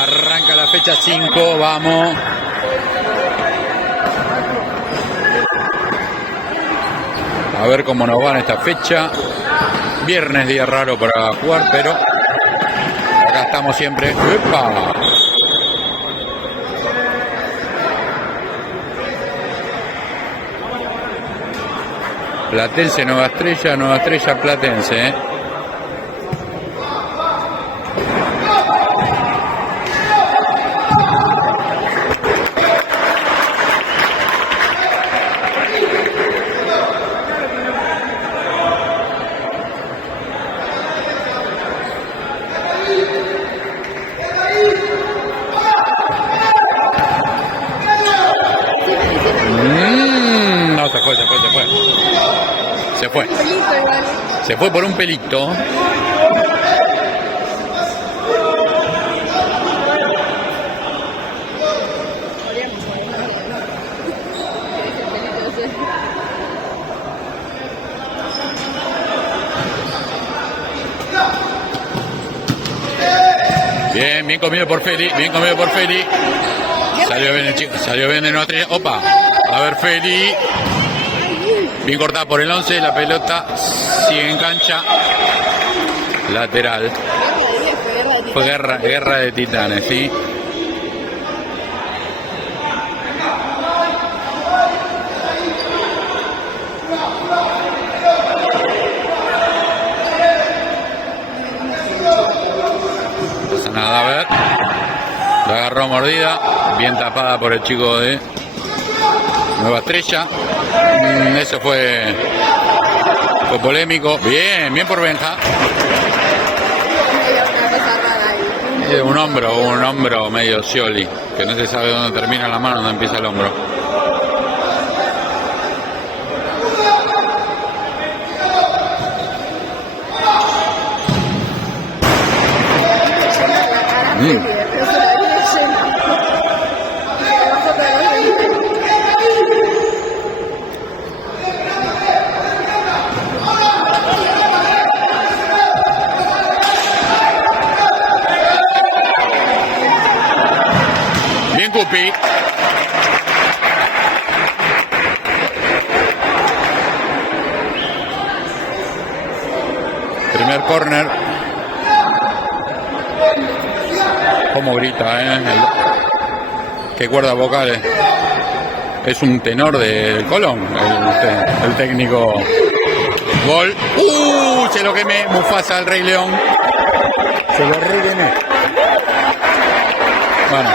Arranca la fecha 5, vamos. A ver cómo nos va en esta fecha. Viernes, día raro para jugar, pero acá estamos siempre. ¡Epa! Platense, Nueva Estrella, Platense, No, se fue. Se fue por un pelito. Bien comido por Feli, Salió bien el chico, salió bien de Nueva Estrella. Opa, a ver Feli. Bien cortada por el 11, la pelota sigue en cancha. Lateral. Fue guerra de titanes, ¿sí? No pasa nada, a ver. La agarró mordida, bien tapada por el chico de Nueva Estrella. Eso fue polémico. Bien por Benja. Un hombro medio Scioli, que no se sabe dónde termina la mano, dónde empieza el hombro. Bien Cupi. Primer córner. Cómo grita, qué cuerdas vocales. Es un tenor del Colón, el técnico. Gol. Se lo quemé. Mufasa, el Rey León. Se lo requemé. Bueno.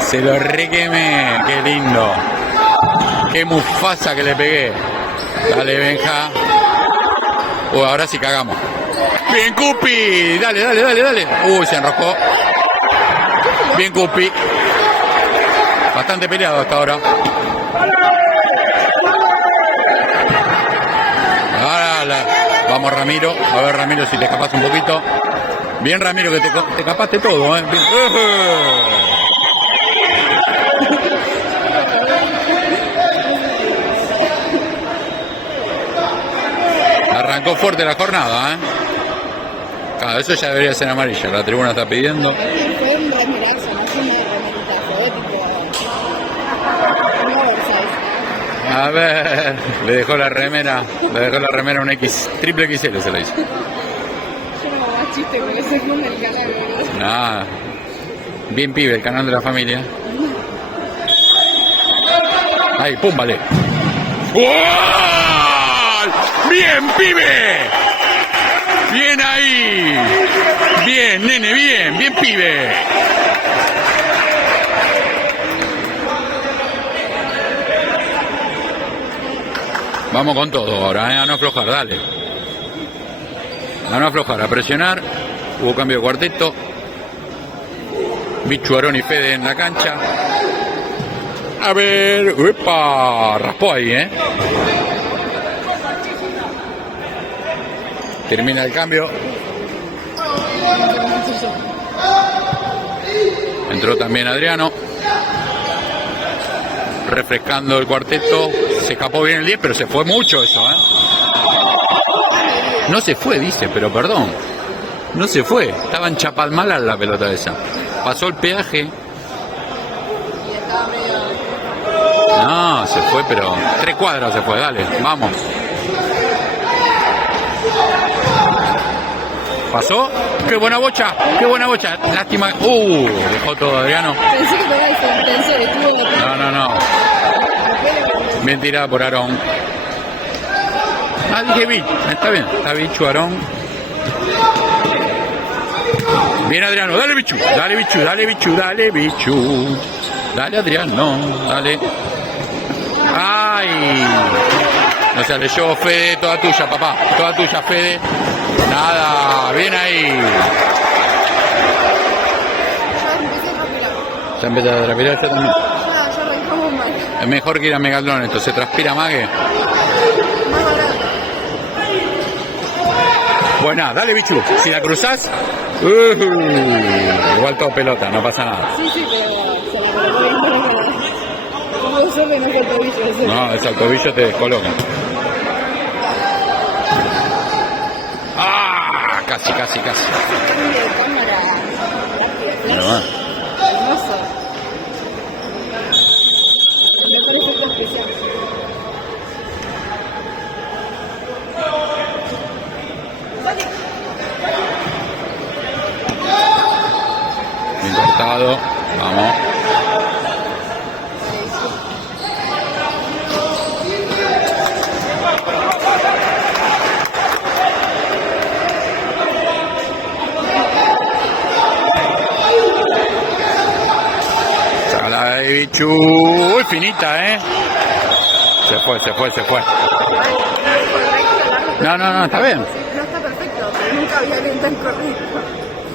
Se lo requemé. Qué lindo. Qué Mufasa que le pegué. Dale, Benja. Ahora sí cagamos. Bien, Cupi. Dale. Se enroscó. Bien, Cupi. Bastante peleado hasta ahora. Ahora vamos, Ramiro. A ver, Ramiro, si te escapas un poquito. Bien, Ramiro, que te escapaste todo, Bien. Arrancó fuerte la jornada, Claro, eso ya debería ser amarillo. La tribuna está pidiendo. A ver, le dejó la remera un triple XL se la hizo. Yo no hago más chiste con ese nombre del canal, ¿verdad? Nada. Bien pibe, el canal de la familia. Ahí, pum, vale. ¡Gol! ¡Bien, pibe! ¡Bien ahí! ¡Bien, nene, bien, pibe! Vamos con todo ahora, a no aflojar, dale. A no aflojar, a presionar. Hubo cambio de cuarteto. Bichu, Aarón y Fede en la cancha. A ver, ¡epa! Raspó ahí, Termina el cambio. Entró también Adriano. Refrescando el cuarteto. Se escapó bien el 10, pero se fue mucho eso, No se fue, dice, pero perdón. No se fue. Estaba en Chapalmalar la pelota esa. Pasó el peaje. Y estaba medio... No, se fue, pero 3 cuadras se fue. Dale, vamos. ¿Pasó? ¡Qué buena bocha! ¡Qué buena bocha! Lástima. Dejó todo Adriano. Pensé que te iba a intención, estuvo... No. Bien tirada por Aarón. Dije Bichu. Está bien. Está Bichu, Aarón. Bien Adriano. Dale Bichu. Dale Bichu. Dale Bichu. Dale Bichu. Dale Adriano. Dale. ¡Ay! No se leyó, Fede. Toda tuya, papá. Toda tuya, Fede. Nada. Bien ahí. Ya empezó a transpirar. Ya también. No, ya arrancamos mal. Es mejor que ir a Megatlón, esto se transpira más que. Más barato. Buena, dale Bichu, si la cruzás, igual todo pelota, no pasa nada. Sí, pero se la colocó bien para que... Como solo no fue el tobillo ese. No, ese tobillo te descoloca. ¡Ah! Casi. Cambio de cámara. Bueno, va. Hermoso. Me parece efecto especial. Bien cortado, vamos. Sácala de Bichu. Uy, finita, Se fue. No, está bien. No está perfecto, pero nunca había alguien tan correcto.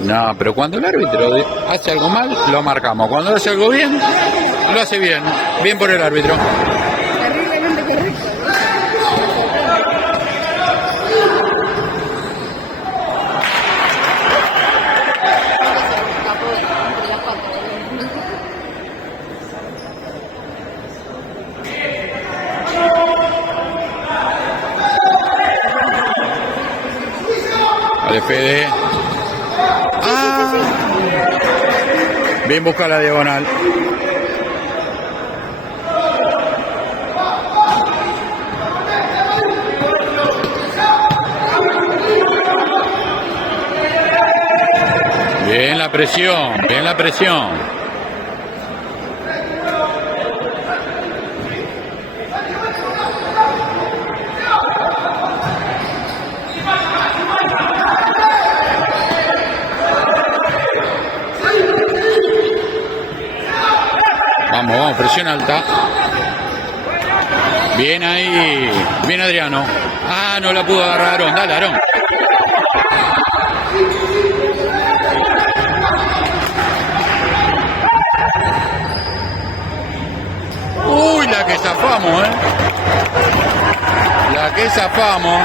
No, pero cuando el árbitro hace algo mal, lo marcamos. Cuando hace algo bien, lo hace bien. Bien por el árbitro. Terriblemente correcto, Vale, Fede. Bien, busca la diagonal. Bien la presión, Vamos, presión alta. Bien ahí. Bien Adriano. Ah, no la pudo agarrar Aarón. Dale, Aarón. Uy, la que zafamos, La que zafamos.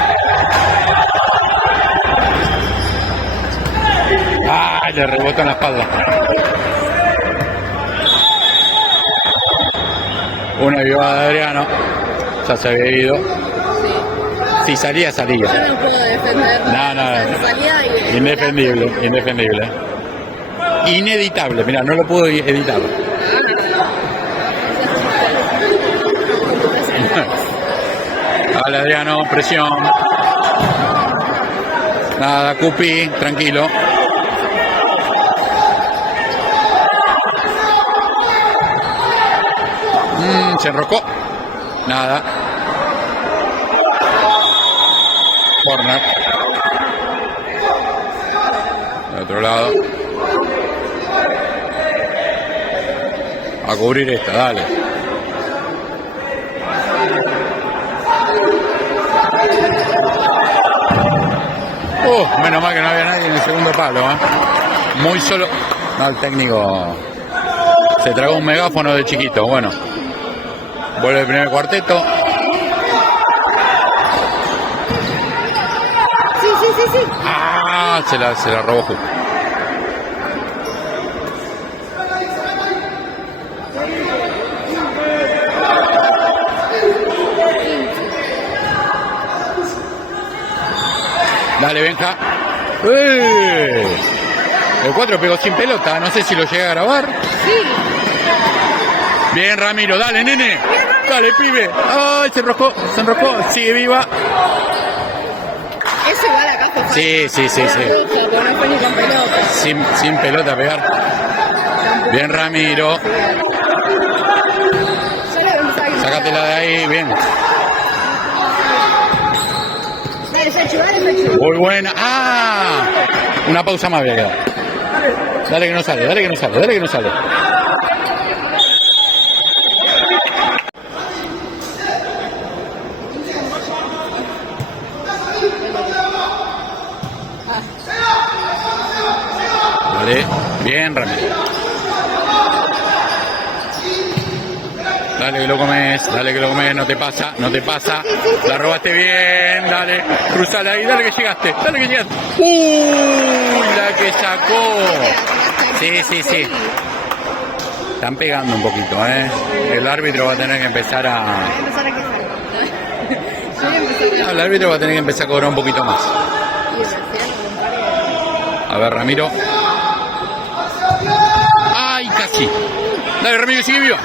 Ah, le rebotó en la espalda. Una vivada de Adriano. Ya se había ido. Si salía, salía. Yo no puedo defender. No. Salía y... Indefendible. Ineditable, mira, no lo puedo editar. Vale, Adriano, presión. Nada, Cupi, tranquilo. Se enrocó. Nada. Corner. De otro lado. A cubrir esta, dale. Menos mal que no había nadie en el segundo palo, Muy solo. No, el técnico se tragó un megáfono de chiquito. Bueno. Vuelve el primer cuarteto. Sí. Ah, se la robó justo. Dale, Benja. El 4 pegó sin pelota, no sé si lo llegué a grabar. Sí. Bien, Ramiro, dale, nene. Dale, pibe. Ay, se enroscó, sigue viva. Eso igual acá fue Sí. pero no fue ni con pelota. Sin pelota pegar. Bien, Ramiro. Sácatela de ahí, bien. Dale, Fechu, dale, Fechu. Muy buena. ¡Ah! Una pausa más había quedado. Dale que no sale. Dale. Bien, Ramiro. Dale que lo comes, no te pasa. La robaste bien, dale, cruzala ahí, dale que llegaste. La que sacó. Sí. Están pegando un poquito, El árbitro va a tener que empezar a... El árbitro va a tener que empezar a cobrar un poquito más. A ver, Ramiro. ¡Ay, casi! Dale, Ramiro, sigue viva.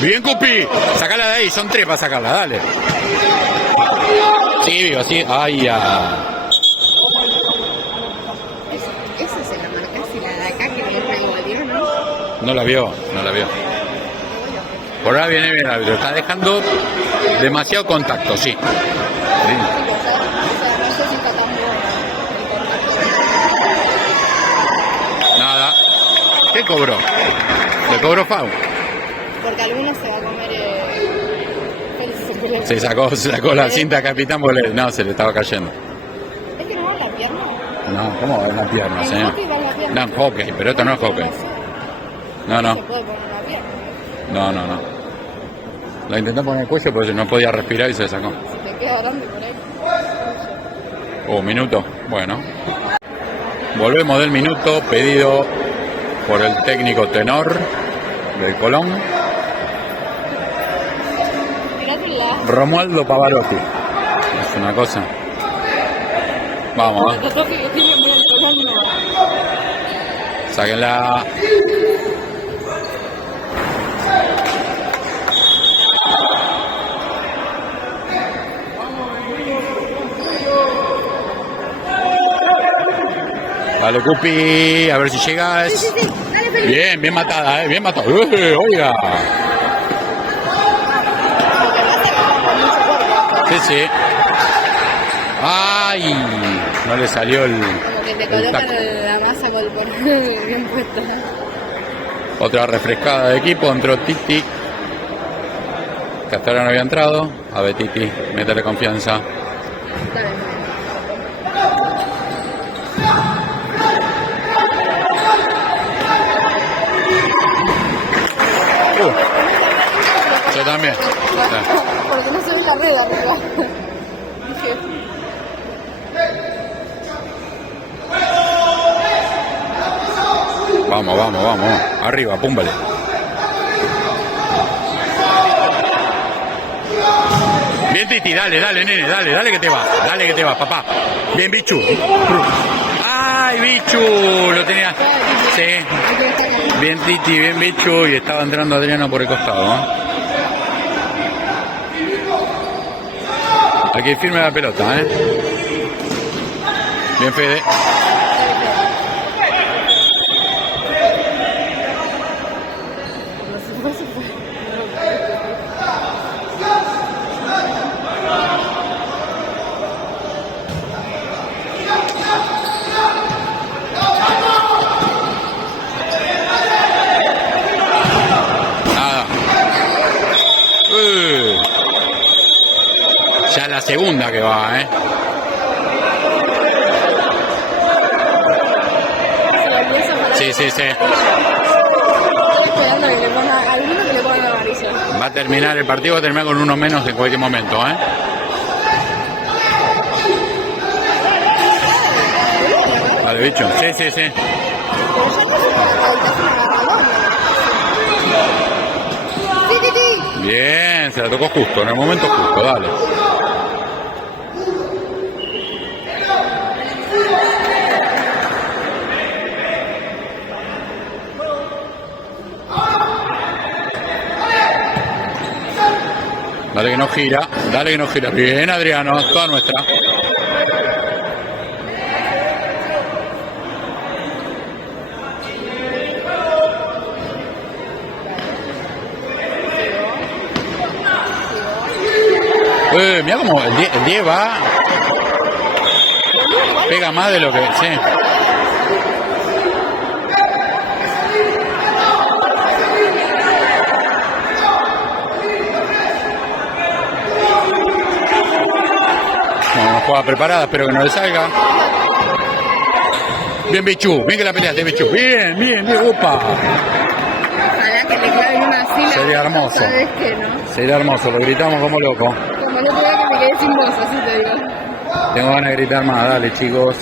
Bien, Cupi. Sacala de ahí, son 3 para sacarla, dale. Sí, vivo, así. Ay, ya. Esa se la marcás y la de acá que no traigo el tiro, ¿no? No la vio. Por ahora viene bien el árbitro. Está dejando demasiado contacto, sí. No sé si está tan bueno el contacto. Nada. ¿Qué cobró? Le cobró foul. Porque algunos se va a comer Se sacó la cinta, capitán, porque no, se le estaba cayendo. ¿Es que no va en la pierna? No, ¿cómo va en la pierna, En señor? hockey va en la pierna. No, en hockey, pero esto no es hockey. No. Se puede poner en la pierna. No. La intenté poner el cuello, pero no podía respirar y se sacó. Si te queda grande por ahí. Minuto. Bueno. Volvemos del minuto pedido por el técnico tenor del Colón. Romualdo Pavarotti. Es una cosa. Vamos, sáquenla. Dale, Cupi, a ver si llegas. Sí. Dale, Bien matada, bien matada. Oiga. Sí. Ay, no le salió el... Como que te colocan la masa corporal bien puesta. Otra refrescada de equipo, entró Titi. Que hasta ahora no había entrado. A ver, Titi, métele confianza. Dale. Yo también. Porque no se ve la red arriba. Vamos. Arriba, púmbale. Bien, Titi, dale, nene, dale que te va, papá. Bien, Bichu. ¡Ay, Bichu! Lo tenía. Sí. Bien, Titi, bien, Bichu. Y estaba entrando Adriano por el costado, Aquí firme la pelota, Bien, Fede. Nada. Ya la segunda que va, Sí, sí, sí. Estoy esperando que le ponga alguno que le ponga amarillo. Va a terminar el partido, va a terminar con uno menos en cualquier momento, ¿eh? Vale, bicho. Sí, sí, sí. Bien, se la tocó justo, en el momento justo, dale. Dale que no gira, dale que no gira. Bien, Adriano, toda nuestra. Mira como el 10 va. Pega más de lo que. Sí. Bueno, juega preparada, espero que no le salga. Bien, Bichu, bien que la peleaste, Bichu. Bien, bien, bien, opa. Ojalá que le claven una así. Sería hermoso. Sabes que no. Sería hermoso, lo gritamos como loco. Como el otro día que me quedé sin voz, así te digo. Tengo ganas de gritar más, dale, chicos.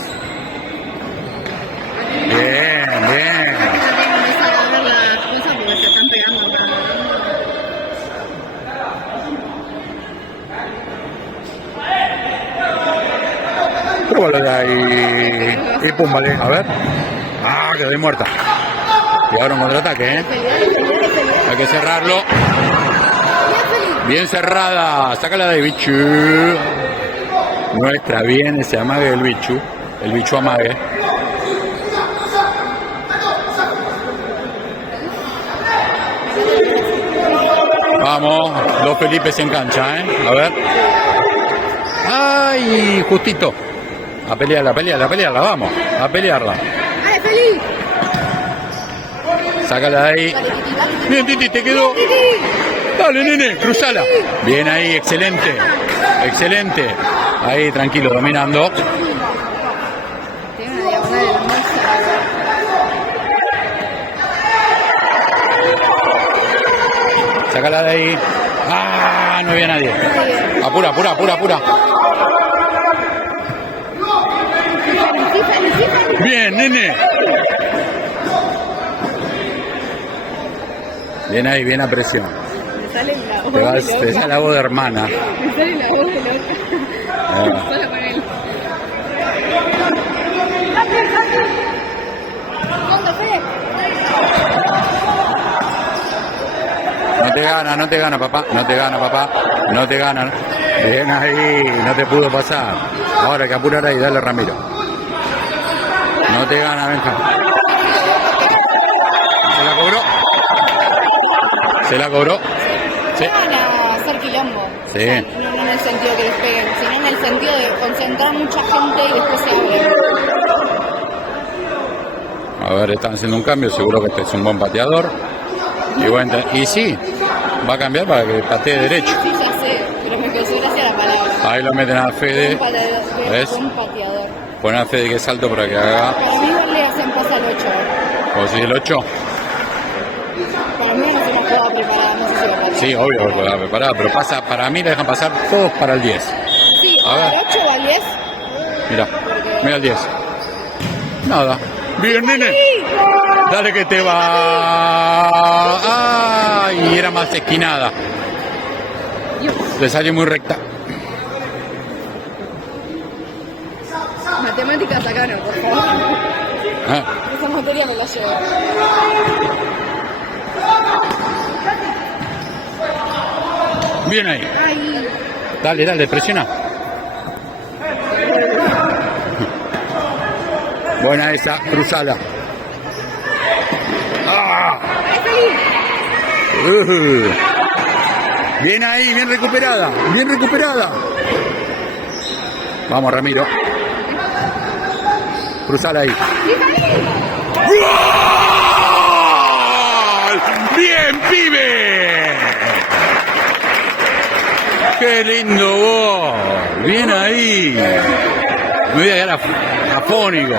Bien, bien. También empezar a ver las cosas porque se están pegando. Pruébalo y pum, vale, a ver. Ah, quedé muerta. Y ahora un contraataque, ¿eh? Hay que cerrarlo. Bien cerrada. Sácala de Bichu. Nuestra, bien ese amague del Bichu. El Bichu amague. Vamos, los Felipes en cancha, ¿eh? A ver. ¡Ay! Justito. A pelearla, a pelearla, a pelearla, vamos. A pelearla. ¡Ay, Feliz! Sácala de ahí. Bien, Titi, te quedó. Dale, nene, cruzala. Bien ahí, excelente. Excelente. Ahí, tranquilo, dominando. Tiene una diagonal hermosa. Sácala de ahí. Ah, no había nadie. Apura, apura, apura, apura. Bien, nene. Bien ahí, bien a presión. Me sale la voz Te de vas, loca. te sale la voz de hermana. Me sale la voz de loca. Sola con él. ¿Dónde fue? No te gana, papá. No te gana, papá. No te gana. Bien ahí, no te pudo pasar. Ahora hay que apurar ahí, dale, Ramiro. No te gana, Benja. ¿Se la cobró? ¿Se la cobró? Sí. Van a hacer quilombo. Sí. O sea, no en el sentido que les peguen, sino en el sentido de concentrar mucha gente y después se abren. A ver, están haciendo un cambio. Seguro que este es un buen pateador. Y sí, va a cambiar para que patee derecho. Sí, ya sé, pero me causó gracia la palabra. Ahí lo meten a Fede. ¿Ves? Un pateador. Ponen a Fede que es alto para que haga. Para mí no le hacen pase al 8. ¿O si el 8? Para mí no es una jugada preparada, no sé si va a Sí, obvio que la preparada, pero pasa, para mí le dejan pasar todos para el 10. Sí, A ver. al 8 o al 10. Mira, mira el 10. Nada. Bien, nene. Dale que te va. Ay, era más esquinada. Le salió muy recta. Matemáticas acá no, por favor. Ah, Esa materia me la llevo. bien ahí. Ay, Dale, dale, presiona. Buena esa, cruzala. ¡Ah! Bien ahí, bien recuperada, bien recuperada. Vamos, Ramiro. Cruzala ahí. ¡Gol! ¡Bien, pibe! ¡Qué lindo gol! Bien ahí. Me voy a quedar afónico.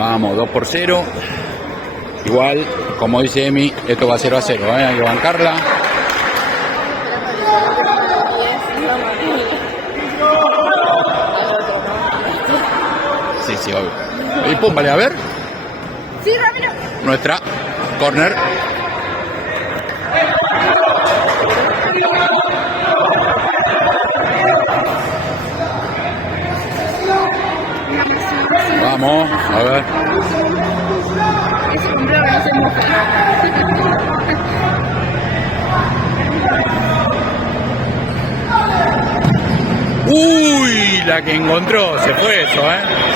Vamos, 2-0. Igual, como dice Emi, esto va 0-0, hay que bancarla. Sí, sí, obvio. Y pum, vale, a ver. Sí, rápido. Nuestra corner. Vamos, a ver. Ese compró que no se moja. Uy, la que encontró, se fue eso,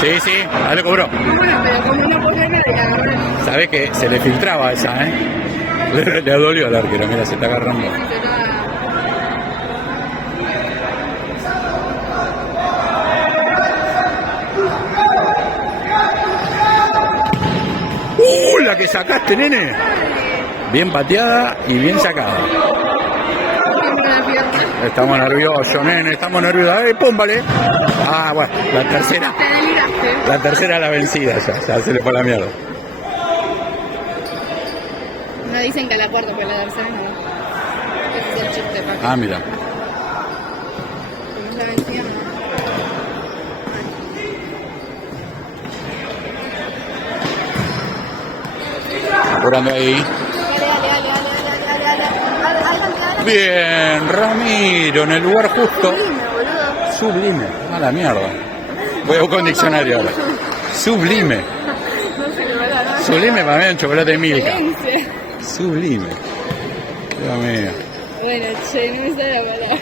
Sí, sí, ahí lo cobró. Bueno, pero como no puede ver, Sabes que se le filtraba esa, Le dolió al arquero, mira, se está agarrando. La que sacaste, nene. Bien pateada y bien sacada. Estamos nerviosos, nene, estamos nerviosos. ¡Pum, vale! Ah, bueno, la tercera. La tercera la vencida, ya se le fue la mierda. No dicen que a la cuarta, pero la tercera no. Ese es el chiste, Paco. Ah, mira. Como es la vencida, no. Apurando ahí. Bien, Ramiro, en el lugar justo. Sublime, a la mierda. Voy a buscar un diccionario ahora. Sublime. Sublime para mí es un chocolate de Milka. Sublime. Dios mío. Bueno, che, no me sale la palabra.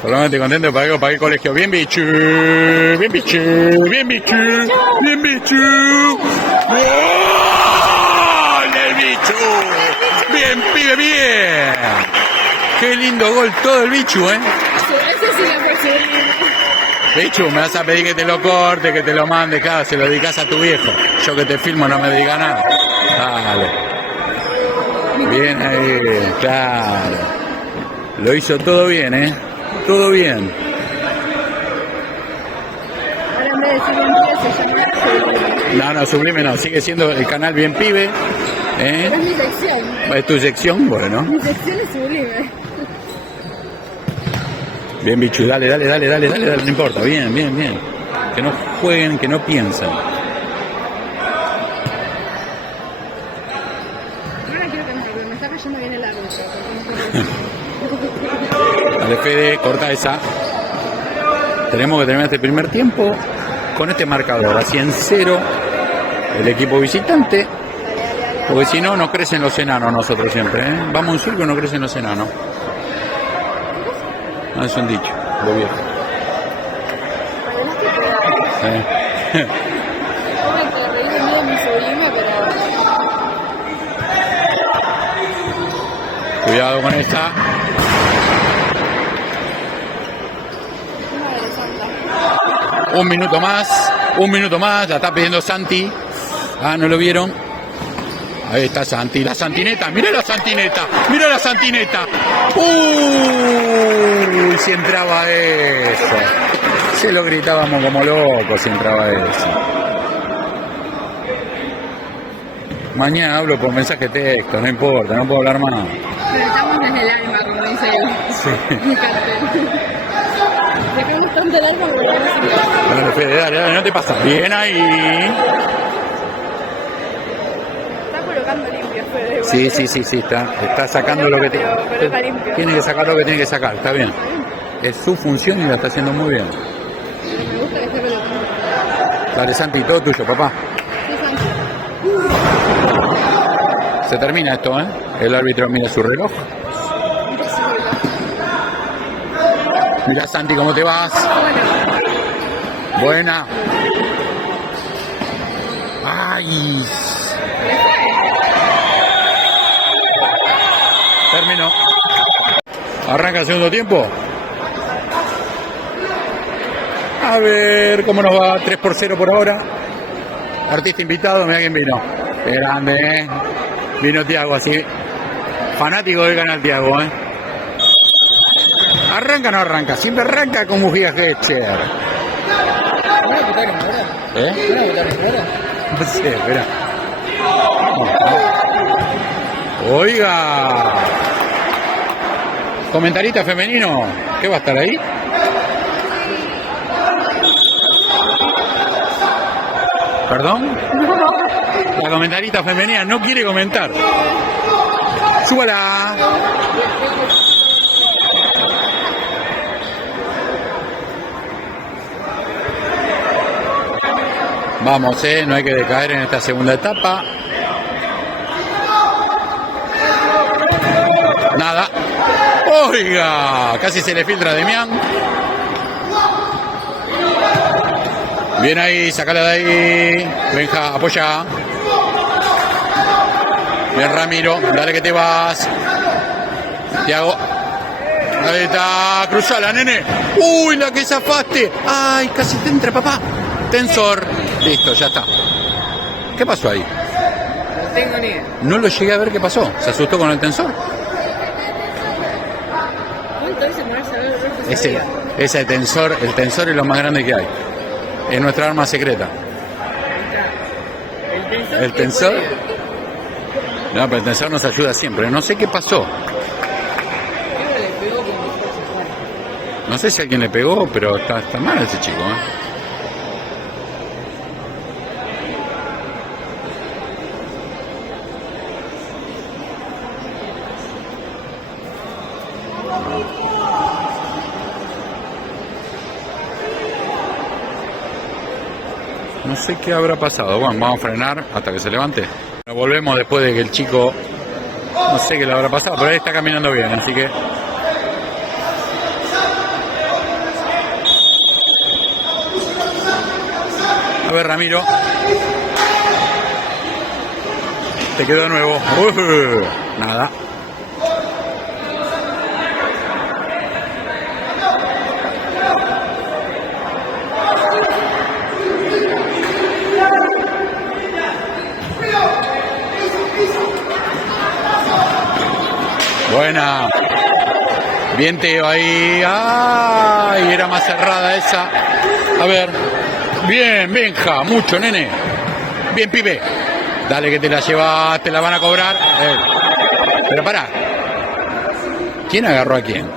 Solamente contento para qué colegio. Bien bichu, bien bichu, bien bichu, bien bichu. ¡Gol del bichu! Bien, pibe, bien. Qué lindo gol todo el bichu, Eso sí la posibilidad. Bichu, me vas a pedir que te lo corte, que te lo mande, claro, se lo dedicas a tu viejo. Yo que te filmo no me diga nada. Dale. Bien ahí, claro. Lo hizo todo bien, Todo bien. Ahora en vez de decir bien pibe se llama Sublime. No, Sublime no, sigue siendo el canal bien pibe. Pero es mi sección. ¿Es tu sección? Bueno. Mi sección es Sublime. Bien, bichu, dale, no importa, bien. Que no jueguen, que no piensen. Ahora quiero cantar, pero me está cayendo bien el árbitro. Dale, Fede, corta esa. Tenemos que terminar este primer tiempo con este marcador, así en 0 el equipo visitante, porque si no, no crecen los enanos nosotros siempre, Vamos en surco y no crecen los enanos. No, es un dicho, lo viejo. Cuidado con esta. Un minuto más, la está pidiendo Santi. Ah, no lo vieron. Ahí está Santi, la Santineta, mira la Santineta. Uy, si entraba eso. Se lo gritábamos como locos si entraba eso. Mañana hablo por mensaje de texto, no importa, no puedo hablar más. Pero estamos desde el alma, como dice él. Sí. Mi cartel. Dejamos tanto el alma porque no se Dale, Fede, dale, no te pasa. Bien ahí. está colocando limpio, Fede. Sí, está sacando lo que pero está limpio. tiene que sacar lo que tiene que sacar, está bien. Es su función y la está haciendo muy bien. Me gusta que esté colocando. Dale, Santi, todo tuyo, papá. Sí, Santi. Se termina esto, El árbitro mira su reloj. Mira, Santi, ¿cómo te vas? Buena. Ay. Terminó. Arranca el segundo tiempo. A ver cómo nos va. 3-0 por ahora. Artista invitado, mira quién vino. Qué grande, Vino Tiago, así. Fanático del canal Tiago, ¿Arranca o no arranca? Siempre arranca con Bujía Getcher. No sé, espera. Oiga. Comentarista femenino. ¿Qué va a estar ahí? ¿Perdón? La comentarista femenina no quiere comentar. ¡Súbala! Vamos, no hay que decaer en esta segunda etapa. Nada. Oiga, casi se le filtra a Demián. Bien ahí, sacala de ahí. Benja, apoya. Bien Ramiro, dale que te vas. Tiago. Ahí está, cruzala, nene. Uy, la que zafaste. Ay, casi te entra, papá. Tensor. Listo, ya está. ¿Qué pasó ahí? No tengo ni idea. No lo llegué a ver qué pasó. ¿Se asustó con el tensor? ¿Cuánto veces me vas a ver? Ese tensor, el tensor es lo más grande que hay. Es nuestra arma secreta. El tensor. No, pero el tensor nos ayuda siempre. No sé qué pasó. No sé si alguien le pegó, pero está mal ese chico, No sé qué habrá pasado. Bueno, vamos a frenar hasta que se levante. Nos volvemos después de que el chico... No sé qué le habrá pasado, pero él está caminando bien, así que... A ver, Ramiro. Te quedó de nuevo. Nada. Buena. Bien Teo ahí. ¡Ay! Era más cerrada esa. A ver. Bien, Benja. Mucho, nene. Bien, pibe. Dale que te la llevas. Te la van a cobrar. Pero pará. ¿Quién agarró a quién?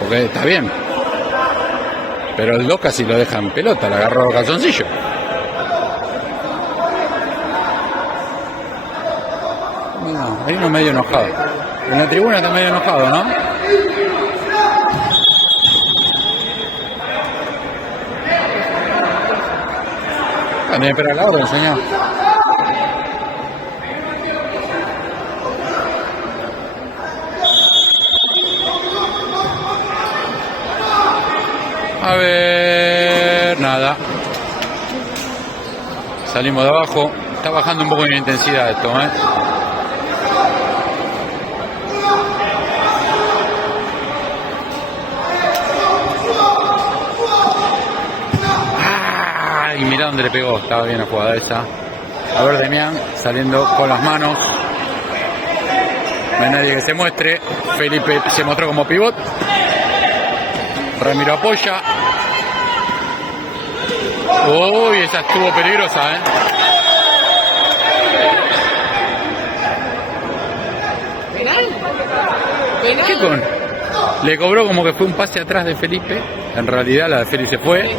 Porque está bien. Pero el 2 casi lo deja en pelota. Le agarró calzoncillo. Mira, hay uno medio enojado. En la tribuna está medio enojado, ¿no? También espera la orden, señor. A ver, nada. Salimos de abajo. Está bajando un poco la intensidad esto, Y mirá dónde le pegó, estaba bien la jugada esa. A ver, Demián saliendo con las manos. No hay nadie que se muestre. Felipe se mostró como pivot. Ramiro apoya. Uy, esa estuvo peligrosa, ¿Penal? ¿Qué con? Le cobró como que fue un pase atrás de Felipe. En realidad la de Felipe se fue.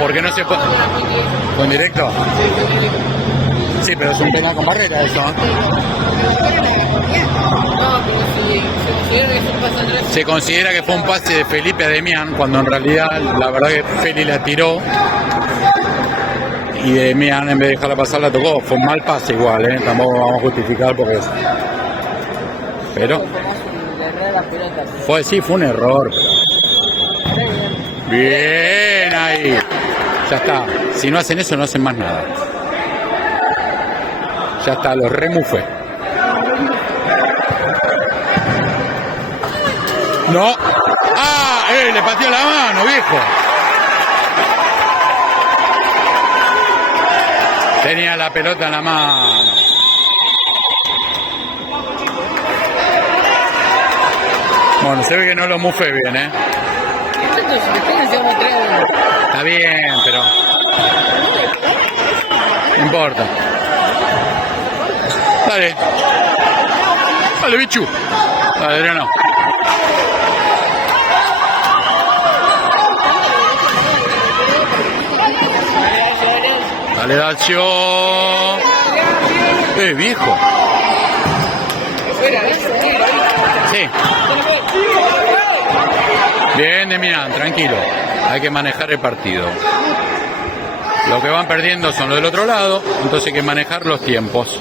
¿Por qué no se fue? ¿Con directo? Sí, pero es un penal con barrera eso. No, pero si se considera que es un pase atrás. Se considera que fue un pase de Felipe a Demián, cuando en realidad la verdad que Feli la tiró y Demián en vez de dejarla pasar la tocó. Fue un mal pase igual, tampoco vamos a justificar porque es... Pero fue, sí, fue un error. Bien ahí. Ya está. Si no hacen eso, no hacen más nada. Ya está, los remufé. No. ¡Ah! Le pateó la mano, viejo. Tenía la pelota en la mano. Bueno, se ve que no lo mufé bien, Está bien, Está bien, pero No importa. Dale. Dale, bichu. Dale, Adriano. Dale, Dacio. Viejo. Sí. Bien, Demián, tranquilo. Hay que manejar el partido. Lo que van perdiendo son los del otro lado, entonces hay que manejar los tiempos.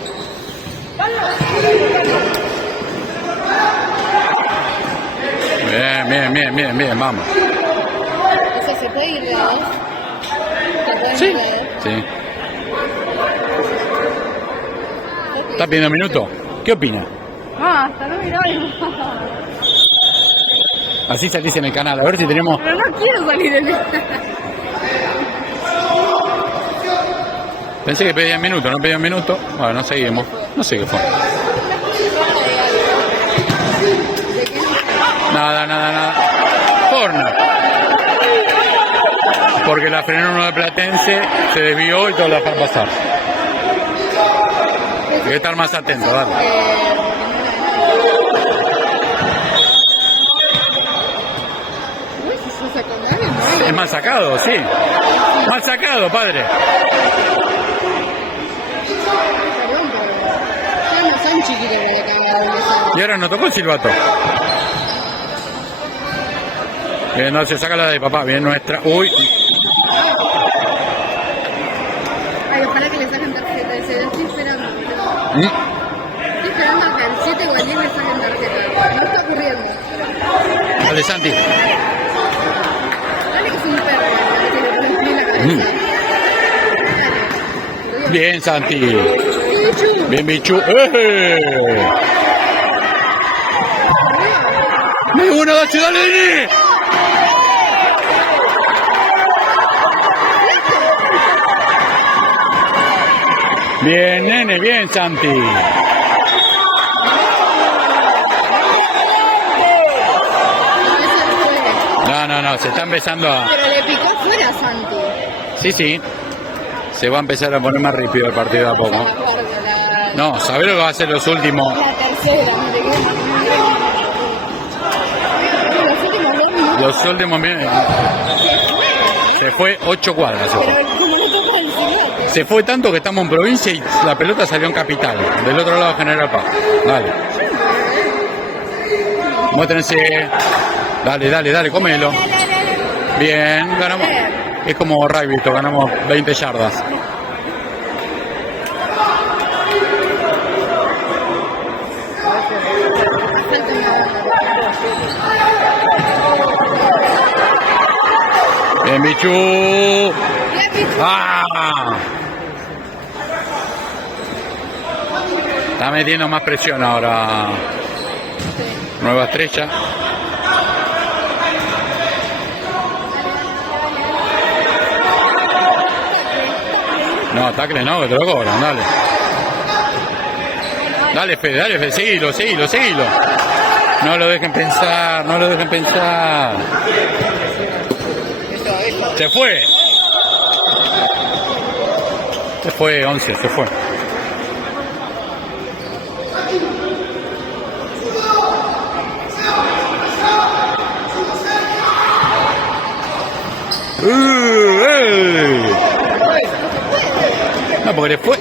Bien, bien, bien, bien, bien, vamos. ¿Eso se puede ir de dos? ¿Se puede Sí, ir de dos? sí. ¿Está pidiendo minuto? ¿Qué opina? Basta, no miráis. Así salís en el canal, a ver si tenemos... Pero no quiero salir en esta. Pensé que pedían minuto, no pedían minuto. Bueno, seguimos. No sé qué fue. Nada, nada, nada. Corner. Porque la frenó uno de Platense, se desvió y todo la dejaron pasar. Hay que estar más atento, dale. Es mal sacado, sí. Mal sacado, padre. No son chiquitos de cagada. Y ahora no tocó el silbato. Bien, no, se saca la de papá, bien nuestra. Uy. Ay, ojalá que le saquen tarjeta. Estoy esperando. Mm. Estoy esperando a que al 7 o al 10 le saquen tarjeta. No está ocurriendo. Dale, Santi. Dale que es un perro. Dale que le pones bien la cabeza. Dale. Bien, Santi. Bichu. Bien, bichu. ¡Me uno, dale, dale! Bien, nene, bien, Santi. No, se está empezando a... Pero le picó fuera a Santi. Sí, sí. Se va a empezar a poner más rápido el partido a poco. No, ¿sabés lo que va a ser los últimos? La tercera, no te quedas. Los últimos 2 minutos. Los últimos minutos. Se fue 8 cuadras. Se fue. Pero como no tocó el silbato. Se fue tanto que estamos en provincia y la pelota salió en capital. Del otro lado General Paz. Dale. Muéstrense. Dale, dale, dale, cómelo. Bien, ganamos. Es como rugby, ganamos 20 yardas. Bien, bichu. ¡Ah! Está metiendo más presión ahora. Nueva Estrella. No, tacle no, que te lo cobran, dale. Dale, Fede, seguilo, seguilo, seguilo. No lo dejen pensar, no lo dejen pensar. Se fue. Se fue, 11, se fue. No, porque después...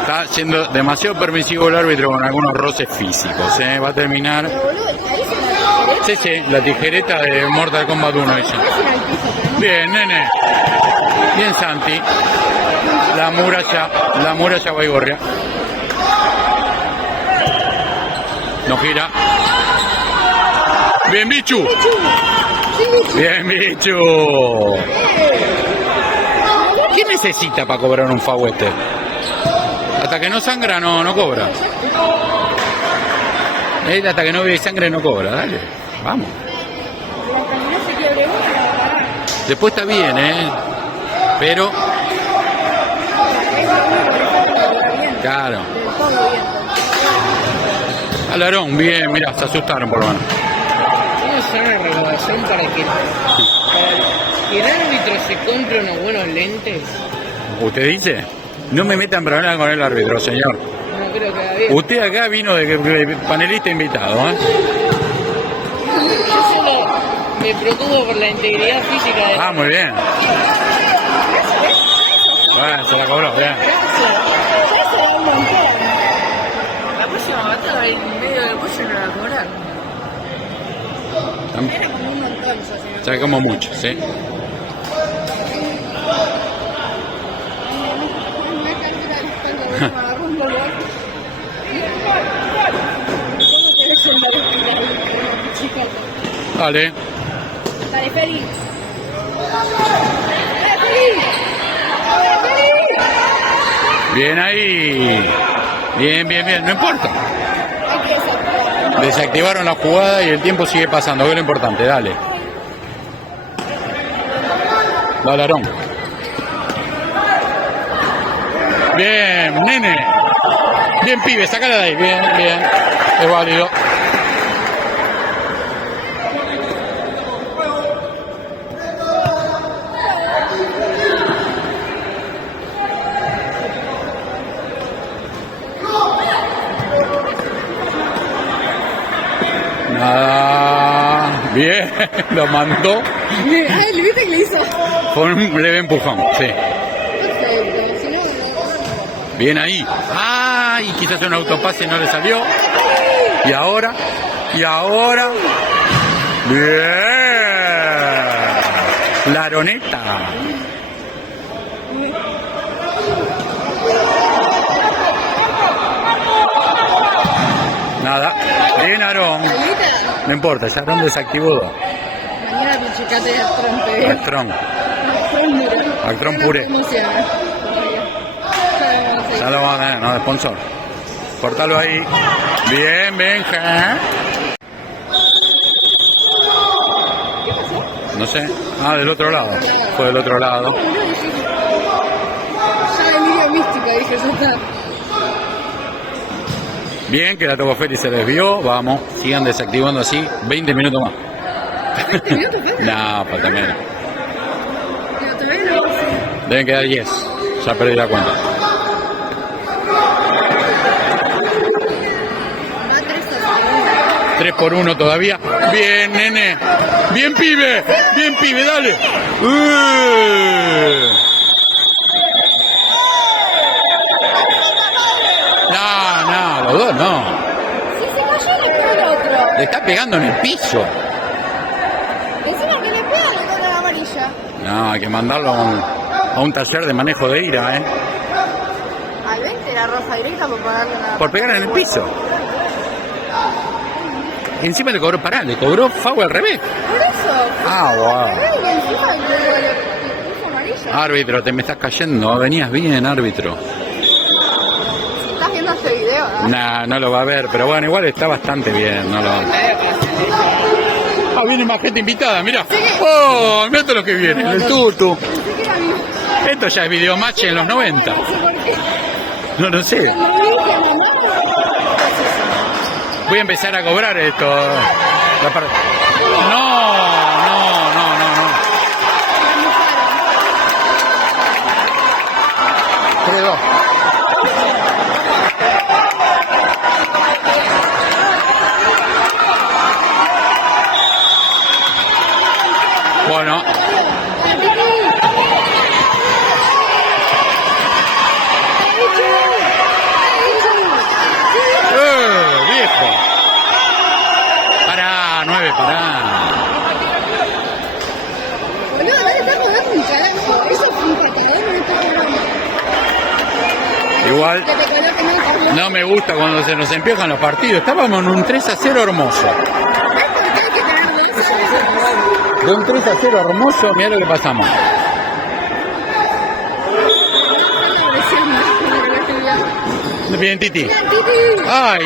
Está siendo demasiado permisivo el árbitro con algunos roces físicos, ¿eh? Va a terminar... Sí, sí, la tijereta de Mortal Kombat 1 dice. Bien, nene. Bien, Santi. La muralla Baigorria. No gira. Bien, bichu. Bien, bichu. ¿Qué necesita para cobrar un faguete? Hasta que no sangra no cobra. Hasta que no ve sangre no cobra, dale. Vamos. Después está bien, pero... Claro. Alarón, bien, mira, se asustaron por lo menos. hacer una recaudación para que el árbitro se compre unos buenos lentes. ¿Usted dice? No me metan problemas con el árbitro, señor. No creo que haga bien. Usted acá vino de panelista invitado, ¿eh? Yo solo me preocupo por la integridad física de Ah, muy bien. Bueno, se la cobró, bien. Ya se da un montón. la próxima batalla en medio del pollo no la va a cobrar. Era como un montón, yo, señor. Ya como mucho, ¿sí? Me calcula la espalda, me agarró un dolor. ¿Cómo querés andar chicos? Dale. Dale, Feli. ¡Dale, Feli! ¡Dale, Feli! Bien ahí. Bien, bien, bien. No importa. Hay que desactivar. Desactivaron la jugada y el tiempo sigue pasando. Que es lo importante. Dale. Dale, Aarón. Bien, nene. Bien, pibe. Sácala de ahí. Bien, bien. Es válido. Nada. Bien. Lo mandó. Ay, ¿le viste que le hizo? Con un leve empujón. Sí. Perfecto. Si no, no. Bien ahí. ¡Ay! Quizás un autopase no le salió. Y ahora. Y ahora. Bien. La aroneta. Nada. Bien, Aarón. No importa, ya Aarón desactivó. Mañana me checate el trompe. Actrón. Actrón puré. Ya lo vamos a tener, no, de sponsor. Cortalo ahí. Bien, Benja. No sé. Ah, del otro lado. Fue del otro lado. Ya la línea mística, dije, ya está. Bien, que la tocó Feli se desvió. Vamos, sigan desactivando así. 20 minutos más. 20 minutos, ¿ves? No, falta menos. Pero todavía no lo sé. Deben quedar 10. Ya perdí la cuenta. Va 3-1. 3 por 1 todavía. Bien, nene. Bien, pibe. Bien, pibe, dale. No, los dos no. Si se cayó, le pega el otro. Le está pegando en el piso. Encima que le pega, le corta la amarilla. No, hay que mandarlo a un taller de manejo de ira, ¿eh? Al 20 era roja directa por pagarle una... Por pegar en el piso. Encima le cobró, pará, le cobró foul al revés. Por eso. Ah, wow. Y encima le puso amarilla. Árbitro, te me estás cayendo. Venías bien, árbitro. Si estás viendo este video, ¿no? Nah, no lo va a ver, pero bueno, igual está bastante bien. No lo... Ah, viene más gente invitada, mira. Oh, mira todo lo que viene, el tutu. Pensé que era mi... Esto ya es videomatch en los 90. No sé por qué. No sé. Me dije, mamá, Voy a empezar a cobrar esto. No. 3-2. Bueno. Viejo. Pará, 9, pará. boludo, no le estás jugando un carajo. Eso fue un patadón, no le estás jugando. Igual Que te coloquen el carro. no me gusta cuando se nos empiezan los partidos. Estábamos en un 3-0 hermoso. Esto que hay que tener dos. De un 3-0 hermoso, mirá lo que pasamos. Bien, Titi. ¡Ay!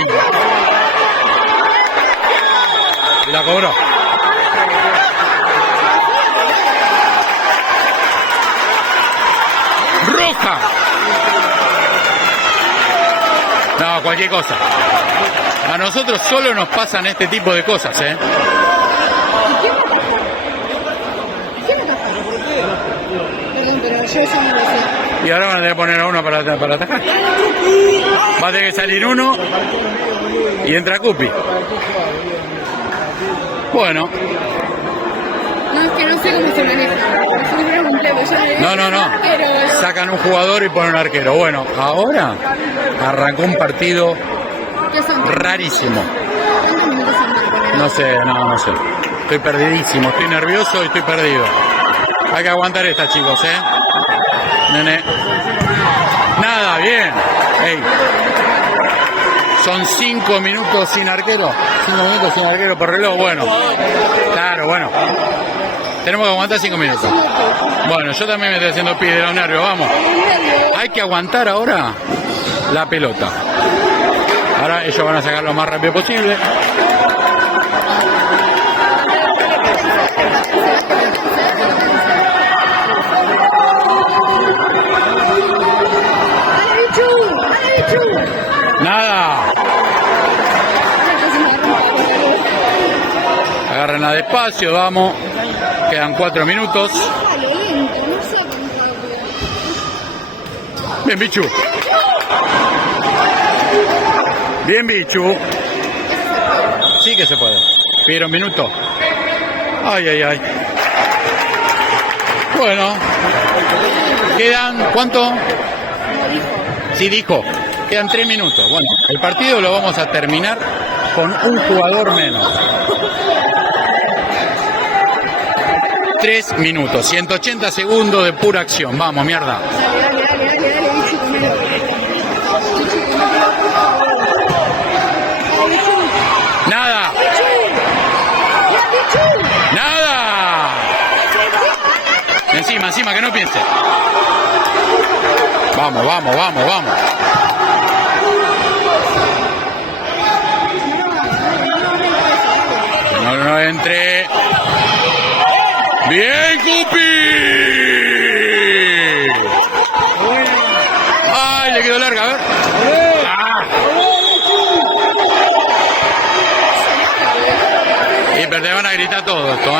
Y la cobró. ¡Roja! No, cualquier cosa. A nosotros solo nos pasan este tipo de cosas, ¿eh? ¿Quién me atajó? Perdón, pero yo eso no lo sé. Y ahora van a tener que poner a uno para atajar. Va a tener que salir uno y entra Cupi. Bueno. No, es que no sé cómo se maneja. Si fuera un plebo, yo No. Sacan un jugador y ponen un arquero. Bueno, ahora arrancó un partido rarísimo. ¿Cuántos minutos son para poner? No sé. Estoy perdidísimo, estoy nervioso y estoy perdido. Hay que aguantar esta, chicos, Nene. Nada, bien. Ey. Son 5 minutos sin arquero. 5 minutos sin arquero por reloj. Bueno. Claro, bueno. Tenemos que aguantar 5 minutos. Bueno, yo también me estoy haciendo pie de los nervios. Vamos. Hay que aguantar ahora la pelota. Ahora ellos van a sacar lo más rápido posible. Nada. Agárrenla despacio, vamos. Quedan 4 minutos. Bien, Bichu. Bien, Bichu. Sí que se puede. Pidieron minuto. Ay. Bueno. Quedan, ¿cuánto? Sí, dijo. Quedan 3 minutos. Bueno, el partido lo vamos a terminar con un jugador menos. 3 minutos, 180 segundos de pura acción. Vamos, mierda. Nada. Nada. Encima, que no piense. Vamos. No entre. Bien, Cupi. Ay, le quedó larga, a ver. Y pero te van a gritar todo esto, Yo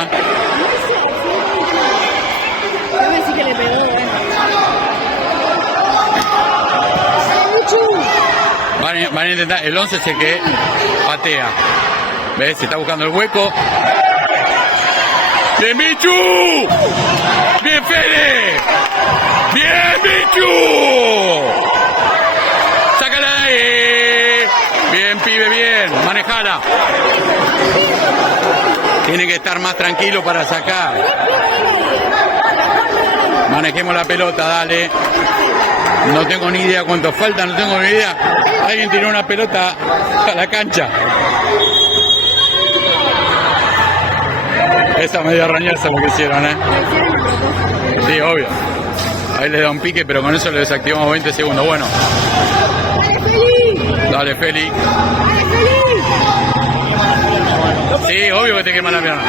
me decía que le pegó, Van a intentar, el 11 es el que patea. ¿Ves? Se está buscando el hueco. ¡Bien, Bichu! ¡Bien, Fede! ¡Bien, Bichu! ¡Sácala de ahí! Bien, pibe, bien. Manejala. Tiene que estar más tranquilo para sacar. Manejemos la pelota, dale. No tengo ni idea cuánto falta, no tengo ni idea. Alguien tiró una pelota a la cancha. Esa media rañaza lo que hicieron, Sí, obvio. Ahí les da un pique, pero con eso le desactivamos 20 segundos. Bueno. Dale, Feli. Sí, obvio que te quema la pierna.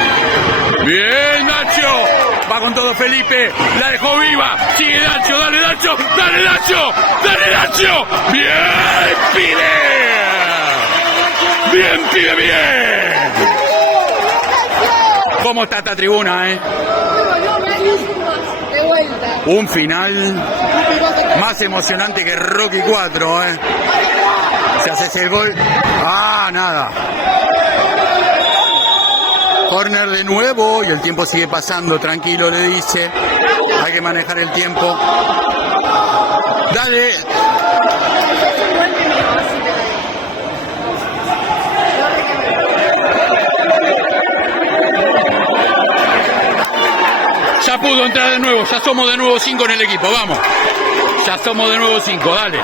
Bien, Nacho. Va con todo Felipe. La dejó viva. Sigue Nacho. Dale, Nacho. Dale, Nacho. Dale, Nacho. Bien, pibe. Bien, pibe, bien. ¿Cómo está esta tribuna, Un final más emocionante que Rocky 4, Si haces el gol. Nada. Corner de nuevo y el tiempo sigue pasando. Tranquilo, le dice. Hay que manejar el tiempo. Dale. Ya pudo entrar de nuevo, ya somos de nuevo 5 en el equipo, vamos. Ya somos de nuevo 5, dale.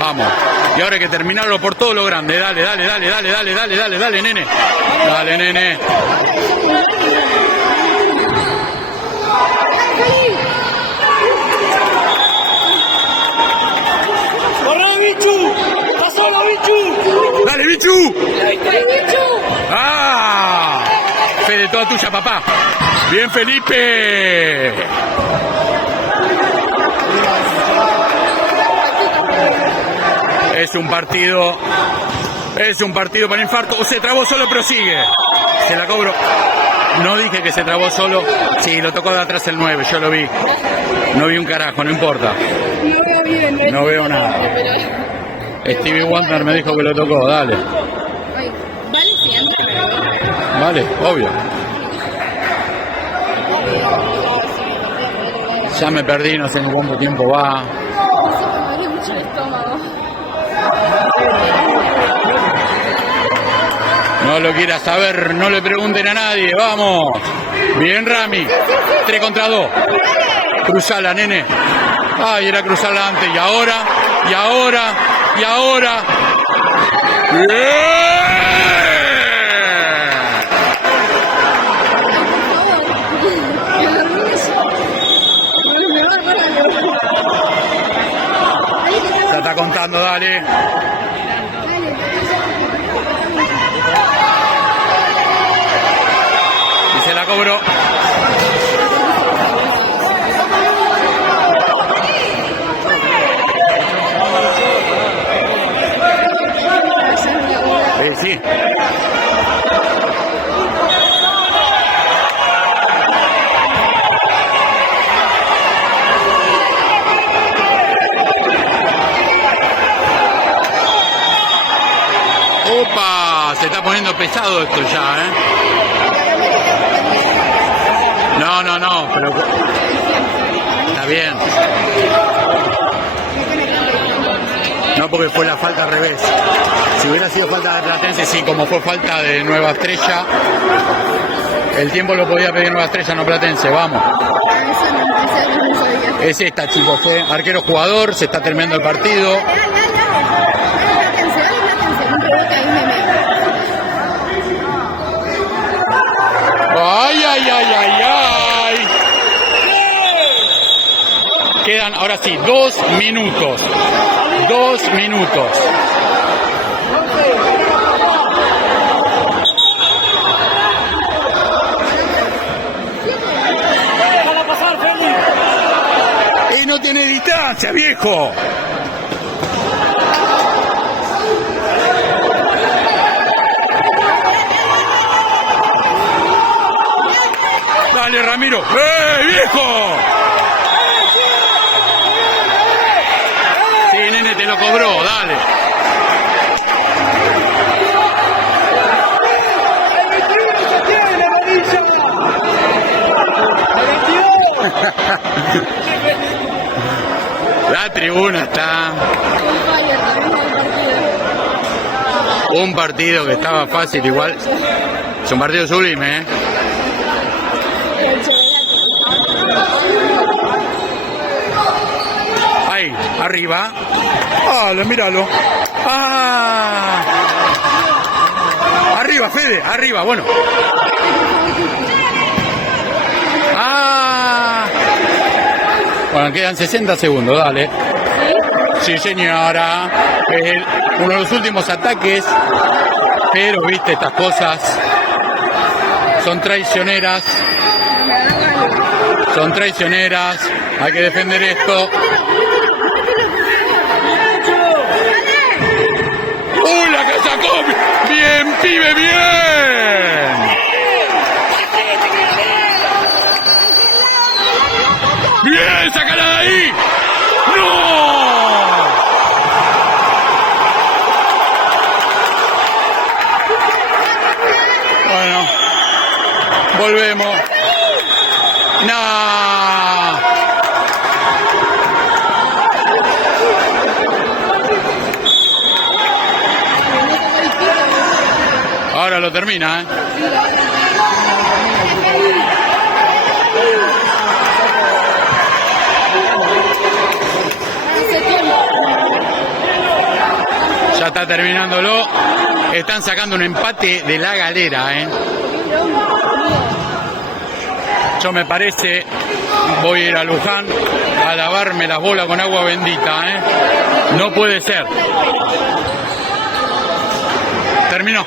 Vamos. Y ahora hay que terminarlo por todo lo grande, dale, nene. Dale, nene. ¡Corre, Bichu! ¡Está solo, Bichu! ¡Dale, Bichu! ¡Ah! Fede, toda tuya, papá. Bien, Felipe. Es un partido Es un partido para infarto. Se trabó solo, pero sigue. Se la cobro. No dije que se trabó solo. Sí, lo tocó de atrás el 9, yo lo vi. No vi un carajo, no importa. No veo bien. No veo nada. Stevie Wonder me dijo que lo tocó, dale. Ay, vale si entra. Vale, obvio. Ya me perdí, no sé ni cuánto tiempo va. Me duele mucho el estómago. No lo quiera saber, no le pregunten a nadie, vamos. Bien, Rami. 3 contra 2. Cruzala, nene. Ay, era cruzarla antes. Y ahora. ¡Bien! Ya está contando, dale. Y se la cobró. Sí. Opa, se está poniendo pesado esto ya, ¿eh? No, pero está bien. No, porque fue la falta al revés. Si hubiera sido falta de Platense, sí, como fue falta de Nueva Estrella, el tiempo lo podía pedir Nueva Estrella, no Platense, vamos. Es esta, chicos, fue arquero jugador, se está terminando el partido. ¡Ay! Quedan, ahora sí, 2 minutos. 2 minutos. Déjala pasar, Félix. Y no tiene distancia, viejo. Dale, Ramiro. Viejo! Sí, nene, te lo cobró, dale. La tribuna está. Un partido que estaba fácil igual. Es un partido sublime, ¿eh? Ahí, arriba. Míralo. Arriba, Fede, arriba, bueno. Bueno, quedan 60 segundos, dale. Sí, señora. Uno de los últimos ataques. Pero, viste, estas cosas son traicioneras. Son traicioneras. Hay que defender esto. ¡Uy, la que sacó! ¡Bien, pibe, bien! ¡Bien, sácala de ahí! ¡No! Bueno, volvemos. ¡No! Ahora lo termina, ¿eh? Ya está terminándolo. Están sacando un empate de la galera, ¿eh? Yo me parece, voy a ir a Luján a lavarme las bolas con agua bendita, ¿eh? No puede ser. Terminó.